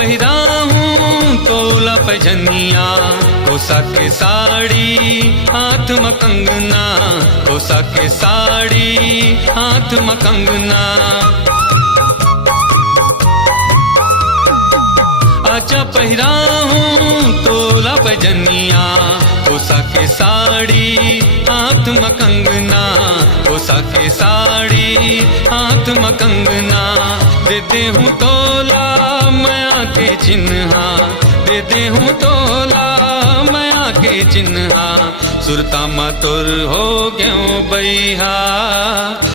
पहिरा हूँ तोला पैजनिया, कोसा के साड़ी हाथ में कंगना, कोसा के साड़ी हाथ में कंगना। आचा पहिरा हूँ तोला पैजनिया, कोसा के साड़ी हाथ में कंगना, कोसा के साड़ी हाथ में कंगना। देते हूँ तोला माया के चिन्हा, देते हूँ तोला माया के चिन्हा, सुरता मा तुर हो क्यों बैहा।